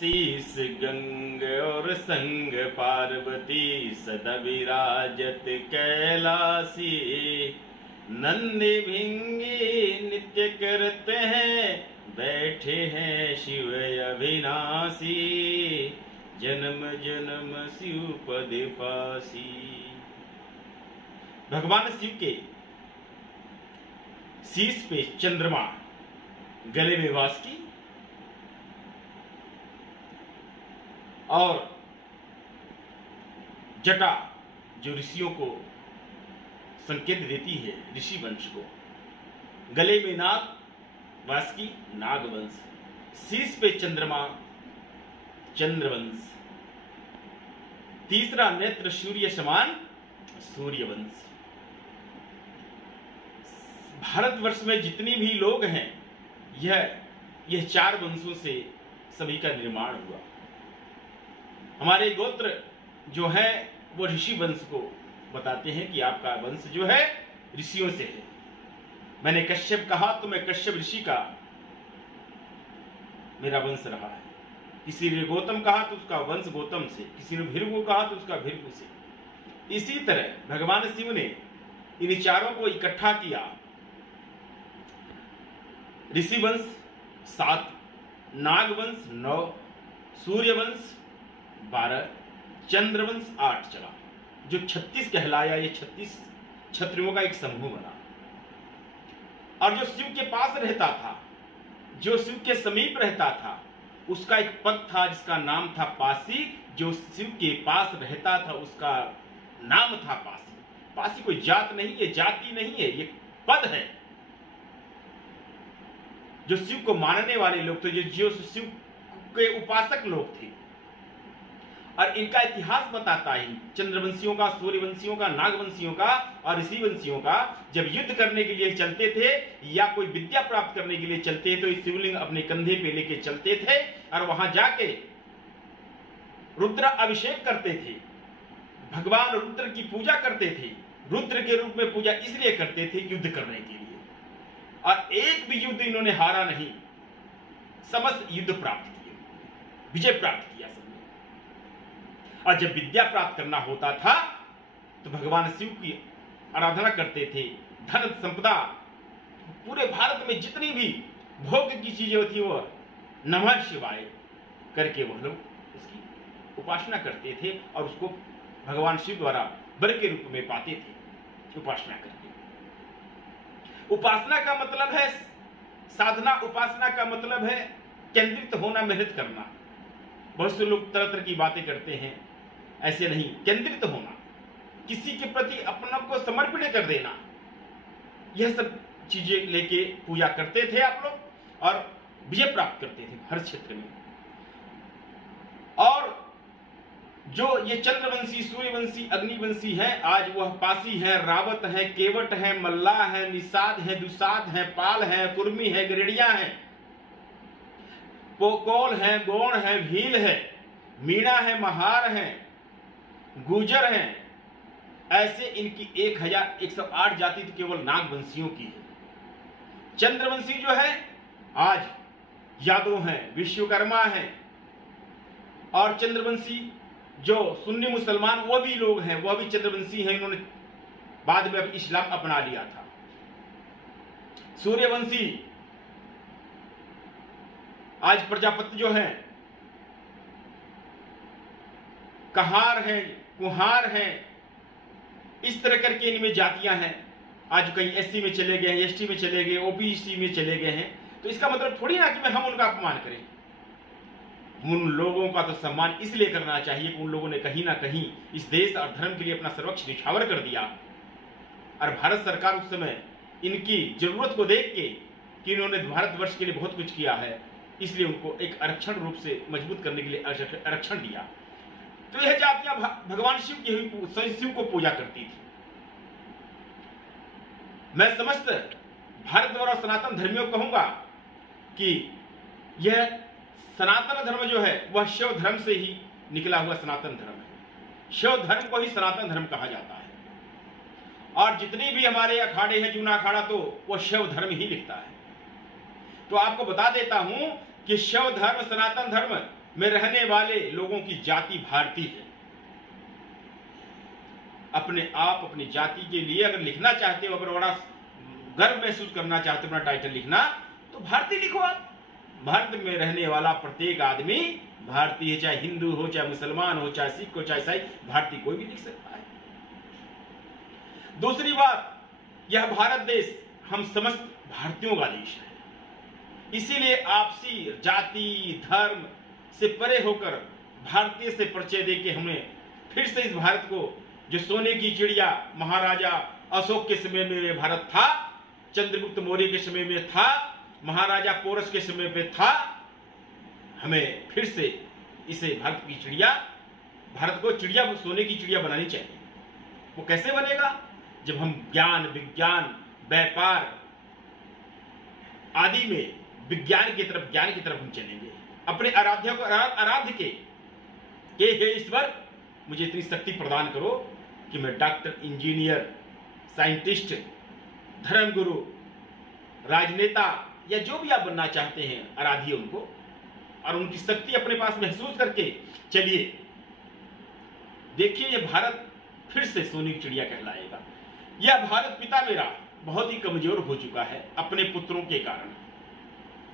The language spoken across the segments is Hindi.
शीस गंग और संग पार्वती सदा विराजत कैलासी। नंदी भिंगी नित्य करते हैं, बैठे हैं शिव अविनाशी। जन्म जन्म शिव पद पासी। भगवान शिव के शीश पे चंद्रमा, गले में वासुकी और जटा जो ऋषियों को संकेत देती है, ऋषि वंश को। गले में नाग, वासुकी नागवंश, शीश पे चंद्रमा चंद्रवंश, तीसरा नेत्र सूर्य समान सूर्यवंश। भारतवर्ष में जितनी भी लोग हैं, यह चार वंशों से सभी का निर्माण हुआ। हमारे गोत्र जो है वो ऋषि वंश को बताते हैं कि आपका वंश जो है ऋषियों से है। मैंने कश्यप कहा तो मैं कश्यप ऋषि का मेरा वंश रहा है। किसी ने गौतम कहा तो उसका वंश गौतम से, किसी ने भृगु कहा तो उसका भृगु से। इसी तरह भगवान शिव ने इन चारों को इकट्ठा किया। ऋषि वंश 7, नागवंश 9, सूर्यवंश 12, चंद्रवंश 8 चला, जो 36 कहलाया। ये 36 क्षत्रियों का एक समूह बना। और जो शिव के पास रहता था, जो शिव के समीप रहता था, उसका एक पद था जिसका नाम था पासी। जो शिव के पास रहता था उसका नाम था पासी। पासी कोई जात नहीं है, जाति नहीं है, ये पद है। जो शिव को मानने वाले लोग थे, जो शिव के उपासक लोग थे। और इनका इतिहास बताता है चंद्रवंशियों का, सूर्यवंशियों का, नागवंशियों का और ऋषिवंशियों का। जब युद्ध करने के लिए चलते थे या कोई विद्या प्राप्त करने के लिए चलते तो शिवलिंग अपने कंधे पे लेके चलते थे और वहां जाके रुद्र अभिषेक करते थे, भगवान रुद्र की पूजा करते थे। रुद्र के रूप में पूजा इसलिए करते थे युद्ध करने के लिए। और एक भी युद्ध इन्होंने हारा नहीं, समस्त युद्ध प्राप्त किए, विजय प्राप्त किया सबने। और जब विद्या प्राप्त करना होता था तो भगवान शिव की आराधना करते थे। धन संपदा, पूरे भारत में जितनी भी भोग की चीजें होती वो नमः शिवाय करके वह लोग उसकी उपासना करते थे और उसको भगवान शिव द्वारा वर के रूप में पाते थे उपासना करके। उपासना का मतलब है साधना, उपासना का मतलब है केंद्रित होना, मेहनत करना। बहुत से लोग तरह तरह की बातें करते हैं, ऐसे नहीं। केंद्रित होना, किसी के प्रति अपना को समर्पित कर देना, यह सब चीजें लेके पूजा करते थे आप लोग और विजय प्राप्त करते थे हर क्षेत्र में। और जो ये चंद्रवंशी, सूर्यवंशी, अग्निवंशी हैं, आज वह पासी है, रावत है, केवट है, मल्लाह है, निषाद है, दुसाद है, पाल है, कुर्मी है, गिरिड़िया है, पोकोल है, गौण है, भील है, मीणा है, महार है, गुजर है। ऐसे इनकी 1108 जाति तो केवल नागवंशियों की है। चंद्रवंशी जो है आज यादव हैं, विश्वकर्मा हैं। और चंद्रवंशी जो सुन्नी मुसलमान वो भी लोग हैं, वह भी चंद्रवंशी हैं। इन्होंने बाद में इस्लाम अपना लिया था। सूर्यवंशी आज प्रजापति जो हैं, कहार हैं, कुहार हैं, इस तरह करके इनमें जातियां हैं। आज कहीं एससी में चले गए हैं, एसटी में चले गए, ओबीसी में चले गए हैं। तो इसका मतलब थोड़ी ना कि हम उनका अपमान करें। उन लोगों का तो सम्मान इसलिए करना चाहिए कि उन लोगों ने कहीं ना कहीं इस देश और धर्म के लिए अपना सर्वोच्च निछावर कर दिया। और भारत सरकार उस समय इनकी जरूरत को देख के कि इन्होंने भारतवर्ष के लिए बहुत कुछ किया है, इसलिए उनको एक आरक्षण रूप से मजबूत करने के लिए आरक्षण दिया। तो यह जातियां भगवान शिव की, शिव को पूजा करती थी। मैं समस्त भारत और सनातन धर्मियों को कहूंगा कि यह सनातन धर्म जो है वह शिव धर्म से ही निकला हुआ सनातन धर्म है। शिव धर्म को ही सनातन धर्म कहा जाता है। और जितने भी हमारे अखाड़े हैं, जूना अखाड़ा तो वह शिव धर्म ही लिखता है। तो आपको बता देता हूं कि शिव धर्म, सनातन धर्म में रहने वाले लोगों की जाति भारतीय है। अपने आप अपनी जाति के लिए अगर लिखना चाहते हो, अगर बड़ा गर्व महसूस करना चाहते हो अपना टाइटल लिखना, तो भारतीय लिखो आप। भारत में रहने वाला प्रत्येक आदमी भारतीय, चाहे हिंदू हो, चाहे मुसलमान हो, चाहे सिख हो, चाहे ईसाई, भारतीय कोई भी लिख सकता है। दूसरी बात, यह भारत देश हम समस्त भारतीयों का देश है। इसीलिए आपसी जाति धर्म से परे होकर भारतीय से परिचय देके हमें फिर से इस भारत को, जो सोने की चिड़िया महाराजा अशोक के समय में भारत था, चंद्रगुप्त मौर्य के समय में था, महाराजा पोरस के समय पे था, हमें फिर से इसे भारत की चिड़िया, भारत को चिड़िया, सोने की चिड़िया बनानी चाहिए। वो कैसे बनेगा? जब हम ज्ञान विज्ञान व्यापार आदि में विज्ञान की तरफ हम चलेंगे। अपने आराध्य को आराध्य के हे ईश्वर मुझे इतनी शक्ति प्रदान करो कि मैं डॉक्टर, इंजीनियर, साइंटिस्ट, धर्मगुरु, राजनेता या जो भी आप बनना चाहते हैं, आराधिए उनको और उनकी शक्ति अपने पास महसूस करके चलिए। देखिए, यह भारत फिर से सोने की चिड़िया कहलाएगा। यह भारत पिता मेरा बहुत ही कमजोर हो चुका है अपने पुत्रों के कारण।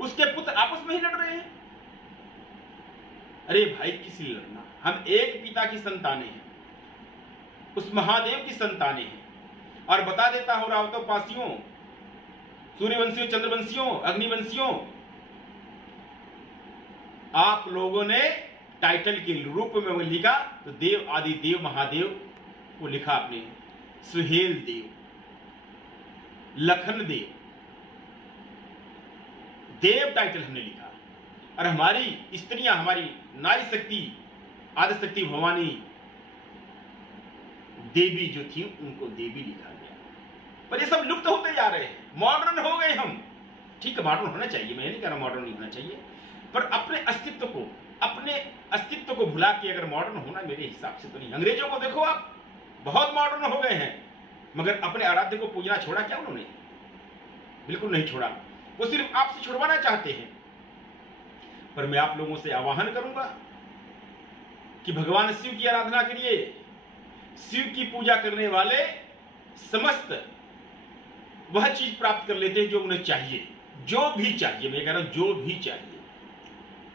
उसके पुत्र आपस में ही लड़ रहे हैं। अरे भाई, किस लिए लड़ना? हम एक पिता की संतानें हैं, उस महादेव की संतानें हैं। और बता देता हूं रावतों, पासियों, सूर्यवंशियों, चंद्रवंशियों, अग्निवंशियों, आप लोगों ने टाइटल के रूप में वो लिखा तो देव आदि देव महादेव वो लिखा आपने, सुहेल देव, लखन देव, देव टाइटल हमने लिखा। और हमारी स्त्रियां, हमारी नारी शक्ति, आदि शक्ति भवानी देवी जो थी, उनको देवी लिखा गया। पर ये सब लुप्त होते जा रहे हैं, मॉडर्न हो गए हम। ठीक है, मॉडर्न होना चाहिए, मैं नहीं कह रहा मॉडर्न नहीं होना चाहिए, पर अपने अस्तित्व को भुला के अगर मॉडर्न होना, मेरे हिसाब से तो नहीं। अंग्रेजों को देखो आप, बहुत मॉडर्न हो गए हैं, मगर अपने आराध्य को पूजना छोड़ा क्या उन्होंने? बिल्कुल नहीं छोड़ा। वो सिर्फ आपसे छुड़वाना चाहते हैं। पर मैं आप लोगों से आह्वान करूंगा कि भगवान शिव की आराधना करिए। शिव की पूजा करने वाले समस्त वह चीज प्राप्त कर लेते हैं जो उन्हें चाहिए, जो भी चाहिए, मैं कह रहा हूं जो भी चाहिए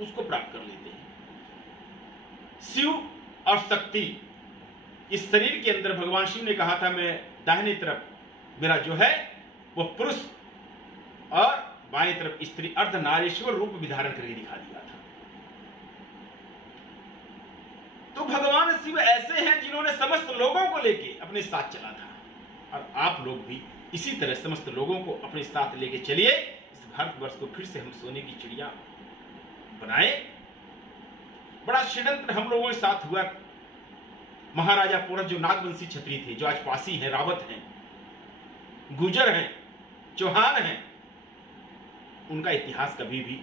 उसको प्राप्त कर लेते हैं। शिव और शक्ति, इस शरीर के अंदर भगवान शिव ने कहा था, मैं दाहिने तरफ मेरा जो है वो पुरुष और बाएं तरफ स्त्री, अर्धनारीश्वर रूप भी धारण करके दिखा दिया था। तो भगवान शिव ऐसे हैं जिन्होंने समस्त लोगों को लेके अपने साथ चला था, और आप लोग भी इसी तरह समस्त लोगों को अपने साथ लेके चलिए। इस भारतवर्ष को फिर से हम सोने की चिड़िया बनाए। बड़ा षड्यंत्र हम लोगों के साथ हुआ। महाराजा पोरस जो नागवंशी क्षत्रिय थे, जो आज पासी हैं, रावत हैं, गुजर हैं, चौहान हैं, उनका इतिहास कभी भी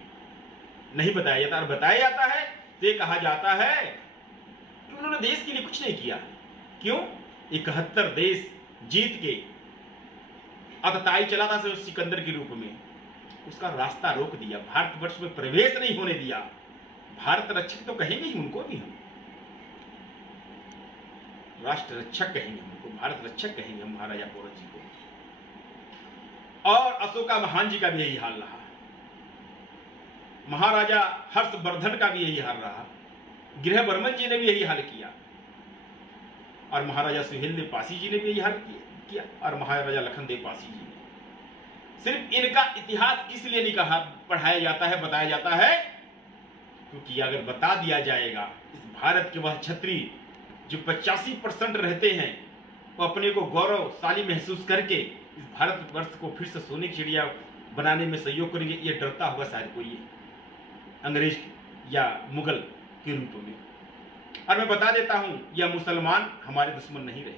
नहीं बताया जाता। और बताया जाता है तो ये कहा जाता है कि उन्होंने देश के लिए कुछ नहीं किया। क्यों? 71 देश जीत के अतताई चला था सिकंदर के रूप में, उसका रास्ता रोक दिया, भारतवर्ष में प्रवेश नहीं होने दिया। भारत रक्षक तो कहेंगे ही उनको भी, हम राष्ट्र रक्षक कहेंगे उनको, भारत रक्षक कहेंगे हम महाराजा पोरस जी को। और अशोका महान जी का भी यही हाल रहा, महाराजा हर्षवर्धन का भी यही हाल रहा, गृह बर्मन जी ने भी यही हाल किया, और महाराजा सुहेल देव पासी जी ने भी यही हाल किया, और महाराजा लखन देव पासी जी ने। सिर्फ इनका इतिहास इसलिए नहीं कहा, पढ़ाया जाता है, बताया जाता है, क्योंकि अगर बता दिया जाएगा इस भारत के वह क्षत्रिय जो 85% रहते हैं, वो अपने को गौरवशाली महसूस करके इस भारतवर्ष को फिर से सोने की चिड़िया बनाने में सहयोग करेंगे, ये डरता होगा शायद कोई अंग्रेज या मुगल के रूप में। और मैं बता देता हूं, यह मुसलमान हमारे दुश्मन नहीं रहे।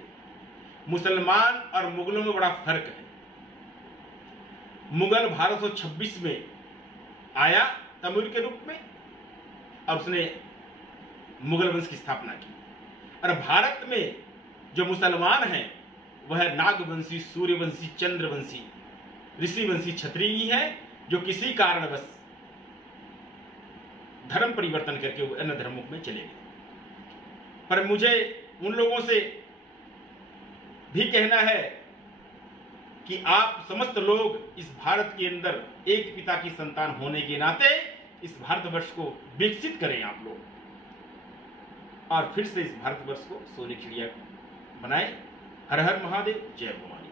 मुसलमान और मुगलों में बड़ा फर्क है। मुगल 1226 में आया तैमूर के रूप में, और उसने मुगल वंश की स्थापना की। और भारत में जो मुसलमान हैं वह नागवंशी, सूर्यवंशी, चंद्रवंशी, ऋषिवंशी क्षत्रिय ही हैं, जो किसी कारणवश धर्म परिवर्तन करके वो अन्य धर्मों में चले गए। पर मुझे उन लोगों से भी कहना है कि आप समस्त लोग इस भारत के अंदर एक पिता की संतान होने के नाते इस भारतवर्ष को विकसित करें आप लोग, और फिर से इस भारतवर्ष को सोने की चिड़िया बनाएं। हर हर महादेव, जय भवानी।